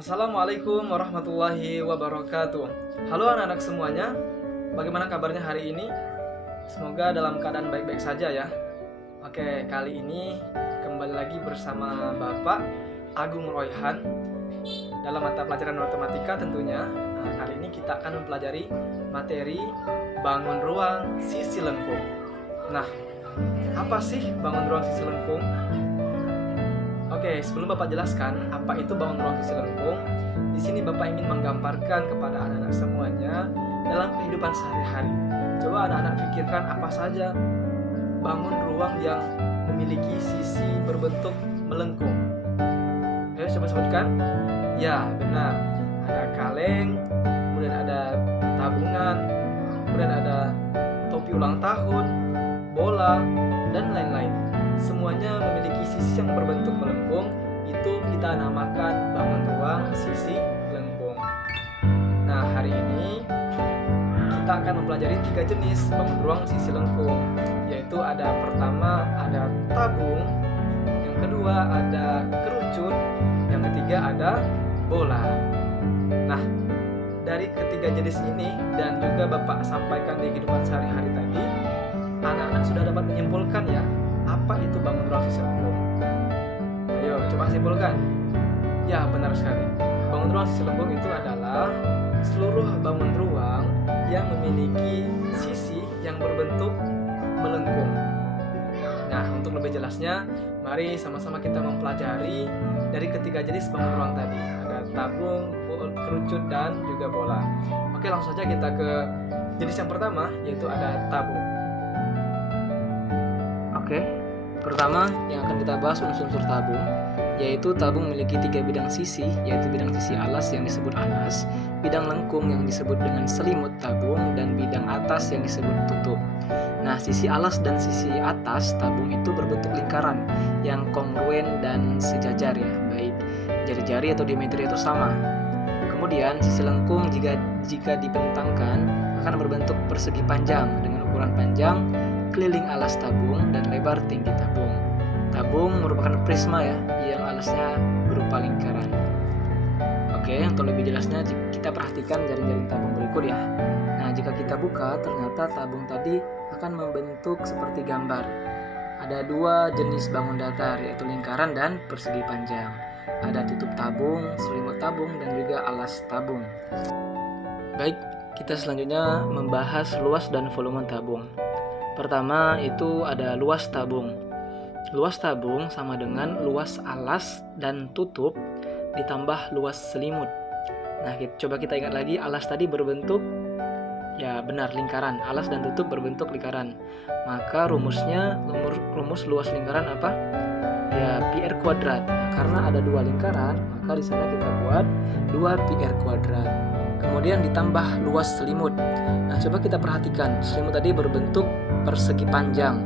Assalamualaikum warahmatullahi wabarakatuh. Halo anak-anak semuanya, bagaimana kabarnya hari ini? Semoga dalam keadaan baik-baik saja ya. Oke, kali ini kembali lagi bersama Bapak Agung Royhan dalam mata pelajaran matematika tentunya. Nah, kali ini kita akan mempelajari materi bangun ruang sisi lengkung. Nah, apa sih bangun ruang sisi lengkung? Oke, sebelum Bapak jelaskan apa itu bangun ruang sisi lengkung, di sini Bapak ingin menggambarkan kepada anak-anak semuanya dalam kehidupan sehari-hari. Coba anak-anak pikirkan apa saja bangun ruang yang memiliki sisi berbentuk melengkung. Ayo coba sebutkan. Ya, benar. Ada kaleng, kemudian ada tabungan, kemudian ada topi ulang tahun, bola, dan lain-lain. Semuanya memiliki sisi yang berbentuk melengkung, itu kita namakan bangun ruang sisi lengkung. Nah, hari ini kita akan mempelajari 3 jenis bangun ruang sisi lengkung, yaitu ada pertama ada tabung, yang kedua ada kerucut, yang ketiga ada bola. Nah, dari ketiga jenis ini dan juga Bapak sampaikan di kehidupan sehari-hari tadi, anak-anak sudah dapat menyimpulkan ya, apa itu bangun ruang sisi lengkung? Ayo coba simpulkan. Ya, benar sekali. Bangun ruang sisi lengkung itu adalah seluruh bangun ruang yang memiliki sisi yang berbentuk melengkung. Nah, untuk lebih jelasnya, mari sama-sama kita mempelajari dari ketiga jenis bangun ruang tadi. Ada tabung, kerucut, dan juga bola. Oke, langsung saja kita ke jenis yang pertama, yaitu ada tabung. Oke, pertama yang akan kita bahas unsur-unsur tabung, yaitu tabung memiliki 3 bidang sisi, yaitu bidang sisi alas yang disebut alas, bidang lengkung yang disebut dengan selimut tabung, dan bidang atas yang disebut tutup. Nah, sisi alas dan sisi atas tabung itu berbentuk lingkaran yang kongruen dan sejajar ya, baik jari-jari atau diameter itu sama. Kemudian sisi lengkung jika dibentangkan akan berbentuk persegi panjang dengan ukuran panjang, keliling alas tabung, dan lebar tinggi tabung. Tabung merupakan prisma ya, yang alasnya berupa lingkaran. Oke, untuk lebih jelasnya kita perhatikan jaring-jaring tabung berikut ya. Nah, jika kita buka, ternyata tabung tadi akan membentuk seperti gambar. Ada 2 jenis bangun datar, yaitu lingkaran dan persegi panjang. Ada tutup tabung, selimut tabung, dan juga alas tabung. Baik, kita selanjutnya membahas luas dan volume tabung. Pertama itu ada luas tabung. Luas tabung sama dengan luas alas dan tutup ditambah luas selimut. Nah, coba kita ingat lagi, alas tadi berbentuk, ya benar, lingkaran. Alas dan tutup berbentuk lingkaran. Maka rumus luas lingkaran apa? Ya, pi r kuadrat. Karena ada 2 lingkaran, maka di sana kita buat 2 pi r kuadrat. Kemudian ditambah luas selimut. Nah, coba kita perhatikan, selimut tadi berbentuk persegi panjang.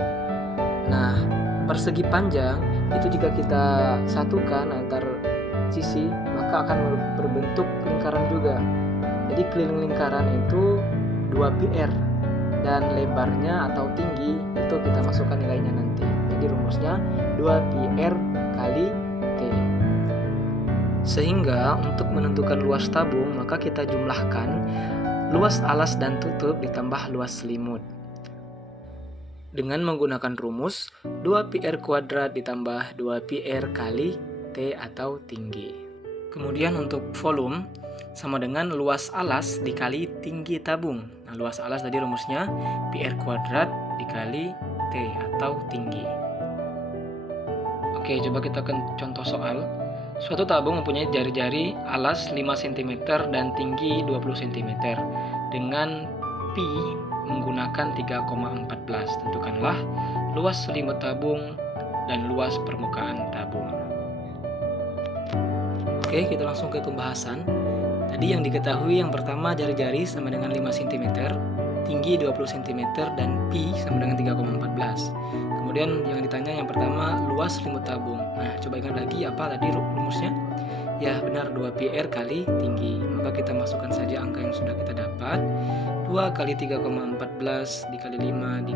Nah, persegi panjang itu jika kita satukan antar sisi, maka akan berbentuk lingkaran juga. Jadi keliling lingkaran itu 2 pi r, dan lebarnya atau tinggi itu kita masukkan nilainya nanti. Jadi rumusnya 2 pi r kali T. Sehingga untuk menentukan luas tabung, maka kita jumlahkan luas alas dan tutup ditambah luas selimut dengan menggunakan rumus 2 pi r kuadrat ditambah 2 pi r kali T atau tinggi. Kemudian untuk volume sama dengan luas alas dikali tinggi tabung. Nah, luas alas tadi rumusnya pi r kuadrat dikali T atau tinggi. Oke, coba kita ke contoh soal. Suatu tabung mempunyai jari-jari alas 5 cm dan tinggi 20 cm dengan pi menggunakan 3,14. Tentukanlah luas selimut tabung dan luas permukaan tabung. Oke, kita langsung ke pembahasan. Tadi yang diketahui yang pertama, jari-jari sama dengan 5 cm, tinggi 20 cm, dan pi sama dengan 3,14. Kemudian yang ditanya yang pertama, luas selimut tabung. Nah, coba ingat lagi apa tadi rumusnya? Ya, benar, 2 pi r kali tinggi. Maka kita masukkan saja angka yang sudah kita dapat. 2 kali 3,14 dikali 5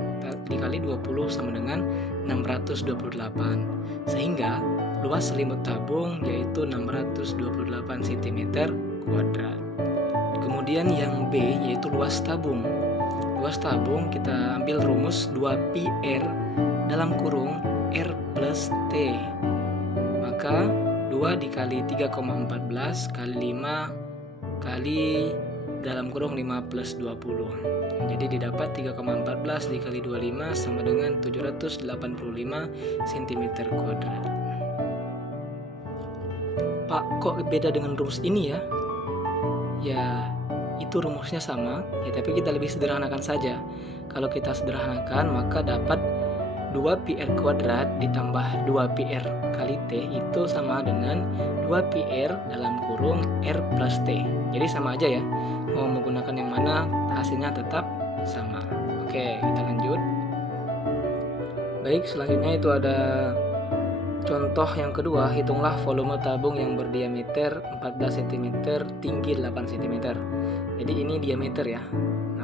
dikali 20 sama dengan 628. Sehingga luas selimut tabung yaitu 628 cm². Kemudian yang B yaitu luas tabung. Luas tabung kita ambil rumus 2πr dalam kurung R plus T. Maka 2 dikali 3,14 kali 5 kali dalam kurung 5 plus 20. Jadi didapat 3,14 dikali 25 sama dengan 785 cm². Pak, kok beda dengan rumus ini ya? Ya, itu rumusnya sama, ya tapi kita lebih sederhanakan saja. Kalau kita sederhanakan maka dapat 2πr² ditambah 2πr kali T itu sama dengan 2πr dalam kurung R plus T. Jadi sama aja ya, mau menggunakan yang mana hasilnya tetap sama. Oke, kita lanjut. Baik, selanjutnya itu ada contoh yang kedua. Hitunglah volume tabung yang berdiameter 14 cm, tinggi 8 cm. Jadi ini diameter ya.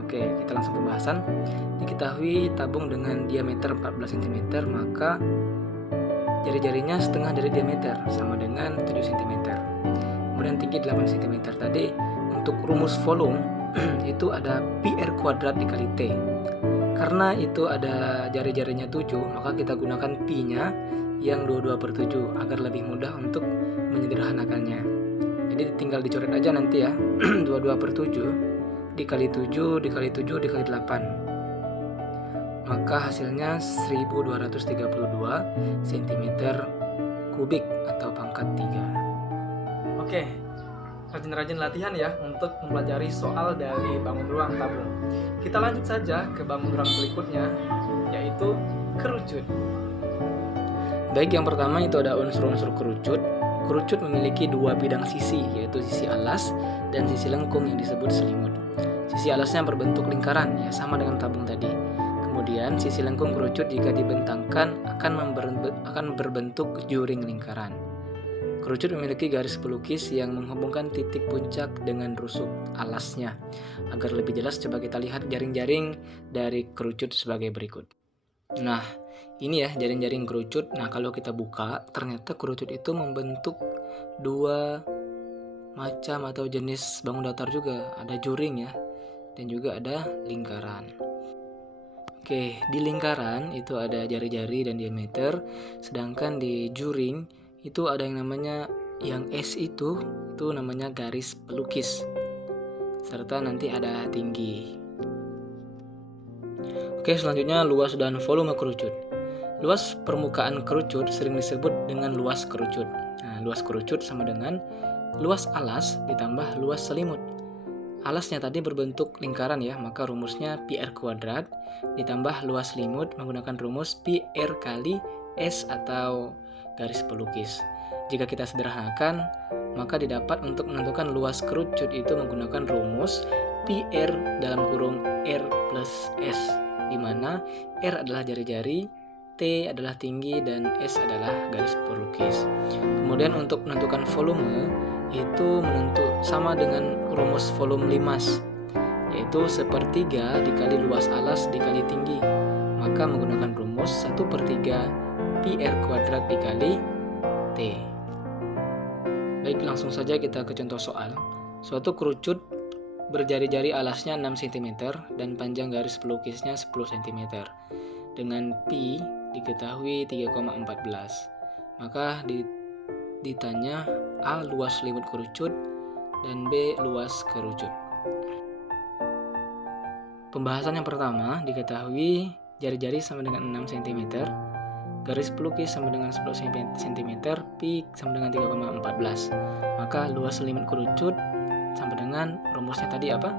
Oke, kita langsung pembahasan. Diketahui tabung dengan diameter 14 cm, maka jari-jarinya setengah dari diameter sama dengan 7 cm. Kemudian tinggi 8 cm. Tadi untuk rumus volume itu ada πr² dikali T. Karena itu ada jari-jarinya 7, maka kita gunakan pi-nya yang 22/7 agar lebih mudah untuk menyederhanakannya. Jadi tinggal dicoret aja nanti ya. 22/7 dikali 7 dikali 7 dikali 8. Maka hasilnya 1232 cm³ atau pangkat 3. Oke, rajin-rajin latihan ya untuk mempelajari soal dari bangun ruang tabung. Kita lanjut saja ke bangun ruang berikutnya, yaitu kerucut. Baik, yang pertama itu ada unsur-unsur kerucut. Kerucut memiliki dua bidang sisi, yaitu sisi alas dan sisi lengkung yang disebut selimut. Sisi alasnya berbentuk lingkaran, ya sama dengan tabung tadi. Kemudian sisi lengkung kerucut jika dibentangkan akan berbentuk juring lingkaran. Kerucut memiliki garis pelukis yang menghubungkan titik puncak dengan rusuk alasnya. Agar lebih jelas, coba kita lihat jaring-jaring dari kerucut sebagai berikut. Nah, ini ya jaring-jaring kerucut. Nah, kalau kita buka, ternyata kerucut itu membentuk dua macam atau jenis bangun datar juga. Ada juring ya, dan juga ada lingkaran. Oke, di lingkaran itu ada jari-jari dan diameter, sedangkan di juring itu ada yang namanya yang S itu namanya garis pelukis, serta nanti ada tinggi. Oke, selanjutnya luas dan volume kerucut. Luas permukaan kerucut sering disebut dengan luas kerucut. Nah, luas kerucut sama dengan luas alas ditambah luas selimut. Alasnya tadi berbentuk lingkaran ya, maka rumusnya πr² ditambah luas selimut menggunakan rumus πr kali S atau garis pelukis. Jika kita sederhanakan, maka didapat untuk menentukan luas kerucut itu menggunakan rumus πr dalam kurung R plus S, di mana R adalah jari-jari, T adalah tinggi, dan S adalah garis pelukis. Kemudian untuk menentukan volume itu sama dengan rumus volume limas, yaitu 1/3 dikali luas alas dikali tinggi. Maka menggunakan rumus 1/3 πr² dikali T. Baik, langsung saja kita ke contoh soal. Suatu kerucut berjari-jari alasnya 6 cm dan panjang garis pelukisnya 10 cm. Dengan pi diketahui 3,14. Maka ditanya A luas selimut kerucut dan B luas kerucut. Pembahasan yang pertama, diketahui jari-jari sama dengan 6 cm, garis pelukis sama dengan 10 cm, pi sama dengan 3,14. Maka luas selimut kerucut sama dengan rumusnya tadi apa?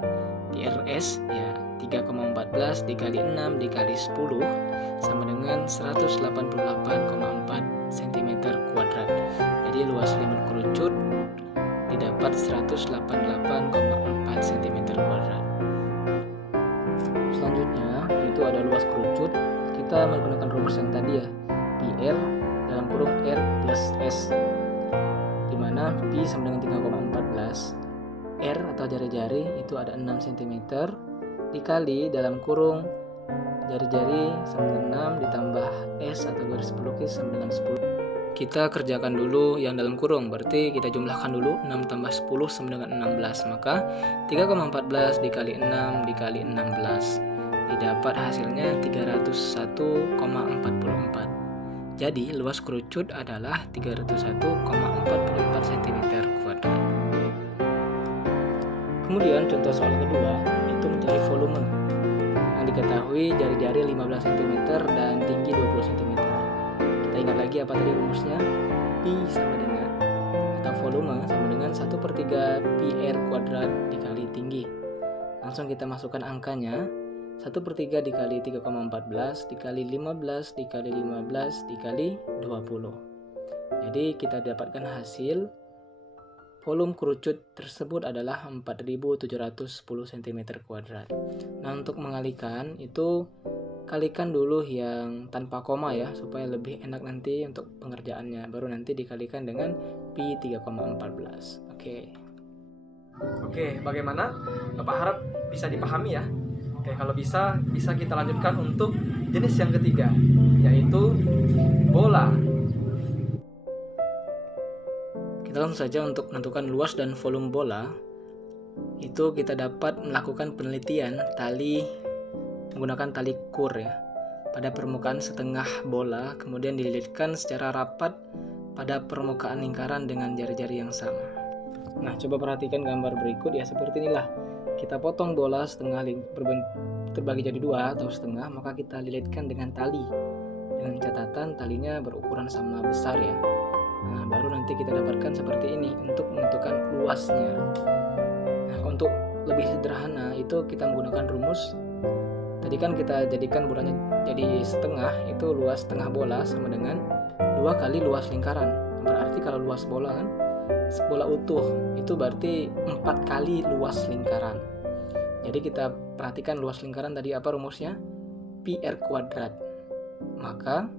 PRS ya 3,14 dikali 6 dikali 10 sama dengan 188,4 cm². Jadi luas selimut kerucut didapat 188,4 cm². Selanjutnya itu ada luas kerucut. Kita menggunakan rumus yang tadi ya, πr dalam kurung R plus S, dimana pi sama dengan 3,14, R atau jari-jari itu ada 6 cm dikali dalam kurung jari-jari sama dengan 6 ditambah S atau garis pelukis sama dengan 10. kita kerjakan dulu yang dalam kurung. Berarti kita jumlahkan dulu 6 tambah 10 sama dengan 16. Maka 3,14 dikali 6 dikali 16. Didapat hasilnya 301,44. Jadi luas kerucut adalah 301,44 cm². Kemudian contoh soal kedua itu mencari volume. Yang diketahui jari-jari 15 cm dan tinggi 20 cm. Kita ingat lagi apa tadi rumusnya? Pi sama dengan, atau volume sama dengan 1/3 pi r kuadrat dikali tinggi. Langsung kita masukkan angkanya. 1/3 dikali 3,14 dikali 15 dikali 15 dikali 20. Jadi kita dapatkan hasil volume kerucut tersebut adalah 4.710 cm². Nah, untuk mengalikan itu kalikan dulu yang tanpa koma ya, supaya lebih enak nanti untuk pengerjaannya. Baru nanti dikalikan dengan pi 3,14. Oke, bagaimana? Bapak harap bisa dipahami ya. Oke, kalau bisa kita lanjutkan untuk jenis yang ketiga, yaitu bola. Kita langsung saja untuk menentukan luas dan volume bola. Itu kita dapat melakukan penelitian menggunakan tali kur ya, pada permukaan setengah bola, kemudian dililitkan secara rapat pada permukaan lingkaran dengan jari-jari yang sama. Nah, coba perhatikan gambar berikut ya, seperti inilah. Kita potong bola setengah terbagi jadi dua atau setengah, maka kita lilitkan dengan tali. Dengan catatan talinya berukuran sama besar ya. Nah, baru nanti kita dapatkan seperti ini untuk menentukan luasnya. Nah, untuk lebih sederhana itu kita menggunakan rumus. Tadi kan kita jadikan bolanya jadi setengah, itu luas setengah bola sama dengan 2 kali luas lingkaran. Berarti kalau luas bola kan, bola utuh, itu berarti 4 kali luas lingkaran. Jadi kita perhatikan luas lingkaran tadi apa rumusnya? Pi r kuadrat. Maka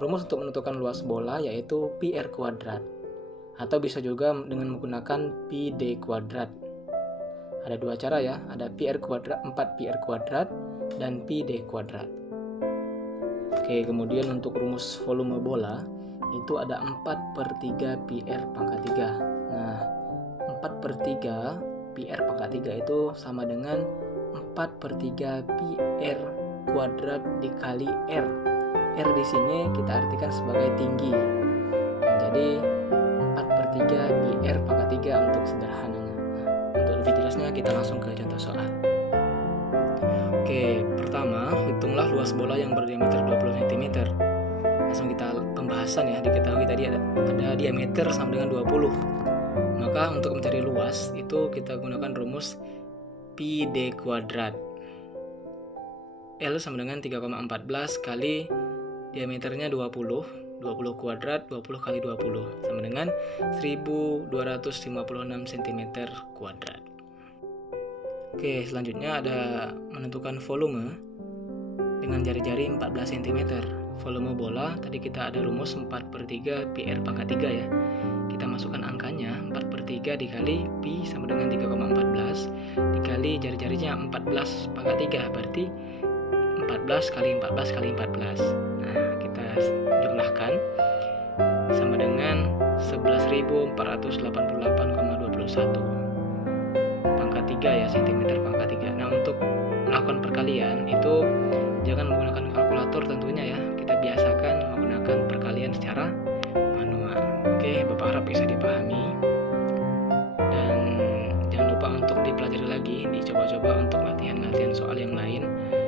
rumus untuk menentukan luas bola yaitu pi r kuadrat. Atau bisa juga dengan menggunakan pi d kuadrat. Ada dua cara ya, ada pi r kuadrat, 4 pi r kuadrat, dan pi d kuadrat. Oke, kemudian untuk rumus volume bola itu ada 4/3 pi r pangkat 3. Nah, 4/3 pi r pangkat 3 itu sama dengan 4/3 pi r kuadrat dikali r. R di sini kita artikan sebagai tinggi. Jadi 4/3 pi r pangkat 3 untuk sederhananya. Nah, untuk lebih jelasnya kita langsung ke contoh soal. Oke, pertama hitunglah luas bola yang berdiameter 20 cm. Langsung kita pembahasan ya, diketahui tadi ada diameter sama dengan 20. Maka untuk mencari luas itu kita gunakan rumus pi d kuadrat. L sama dengan 3,14 kali diameternya 20 kuadrat 20 kali 20 sama dengan 1256 cm kuadrat. Oke, selanjutnya ada menentukan volume dengan jari-jari 14 cm. Volume bola tadi kita ada rumus 4/3 pi r pangkat 3 ya. Kita masukkan angkanya 4/3 dikali pi sama dengan 3,14 dikali jari-jarinya 14 pangkat 3, berarti 14 kali 14 kali 14. Nah, kita jumlahkan sama dengan 11.488,21 pangkat 3 ya, cm pangkat 3. Nah, untuk melakukan perkalian itu jangan menggunakan kalkulator tentunya ya. Kita biasakan menggunakan perkalian secara manual. Oke, Bapak harap bisa dipahami. Dan jangan lupa untuk dipelajari lagi, dicoba-coba untuk latihan-latihan soal yang lain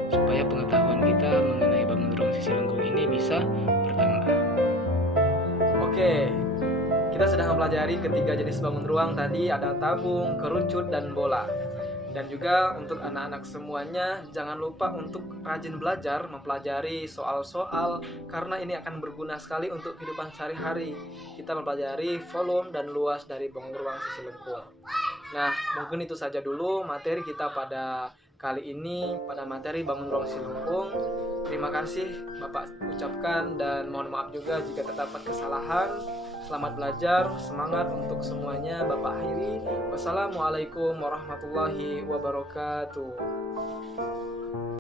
supaya pengetahuan kita mengenai bangun ruang sisi lengkung ini bisa bertambah. Oke, kita sudah mempelajari ketiga jenis bangun ruang tadi, ada tabung, kerucut, dan bola. Dan juga untuk anak-anak semuanya, jangan lupa untuk rajin belajar, mempelajari soal-soal, karena ini akan berguna sekali untuk kehidupan sehari-hari. Kita mempelajari volume dan luas dari bangun ruang sisi lengkung. Nah, mungkin itu saja dulu materi kita pada kali ini, pada materi bangun ruang sisi lengkung. Terima kasih Bapak ucapkan, dan mohon maaf juga jika terdapat kesalahan. Selamat belajar, semangat untuk semuanya. Bapak akhiri. Wassalamualaikum warahmatullahi wabarakatuh.